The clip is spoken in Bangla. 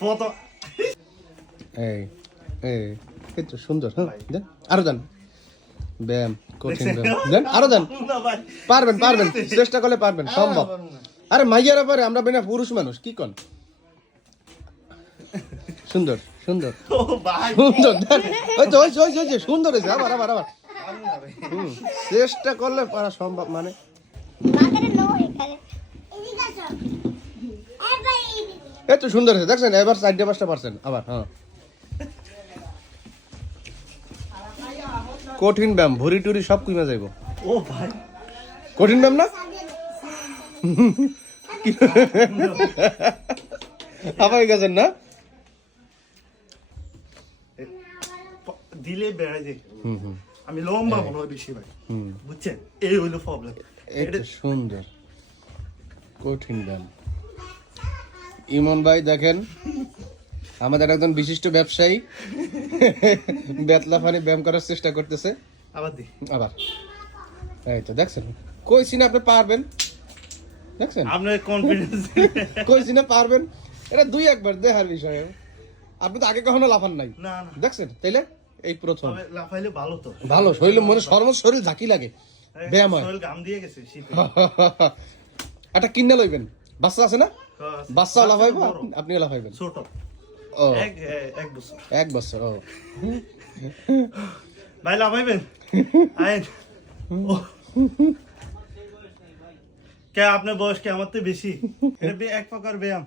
ফটো। এই এই এই তো সুন্দর হ্যাঁ? দেন আরও দেন। ব্যায়াম কঠিন ব্যায়াম। দেন আরও দেন। পারবেন পারবেন চেষ্টা করলে পারবেন সম্ভব। আরে মাইয়ারা পারে আমরা বিনা পুরুষ মানুষ কি কন? সুন্দর সুন্দর। সুন্দর ওই তো ওই ওই ওই সুন্দর হয়েছে আবার আবার আবার। হুম, চেষ্টা করলে পারা সম্ভব মানে। এই তো সুন্দর হয়েছে। দেখছেন এবার চারটে পাঁচটা পার্সেন্ট আবার হ্যাঁ। কঠিন ব্যায়াম ভরি টুরি সব কমে যাইব। ও ভাই। কঠিন ব্যায়াম না? আবার গেছেন না? দিলে বেড়াই হুম হুম। আমি লম্বা মনে হয় বেশি ভাই। বুঝছেন? এই হইল প্রবলেম এটা সুন্দর। কঠিন ব্যায়াম। ইমন ভাই দেখেন আমাদের একজন বিশিষ্ট ব্যবসায়ী বেতলা ফানি ব্যায়াম করার চেষ্টা করতেছে। আবার দি। আবার। এই তো দেখছেন কইছি না আপনি পারবেন। দেখছেন? আপনার কনফিডেন্স কইছি না পারবেন। এটা দুই একবার দেখার বিষয়। আপনি তো আগে কখনো লাফান নাই। না না। দেখছেন? তাইলে এই প্রথম। লাফাইলে ভালো তো। ভালো শরীর মনে সর্ব শরীর ঝাঁকি লাগে। ব্যায়াম হয়। শরীর ঘাম দিয়ে গেছে শীতে। একটা কিনে লইবেন। বাচ্চা আছে না? বাচ্চা লাফাইব? আপনি লাফাইবেন? ছোট। ও। এক বছর। এক বছর ও। ভাই লাফাইবেন? আইন। কে আপনার বয়স কে? আমার তো বেশি। এক প্রকার ব্যায়াম।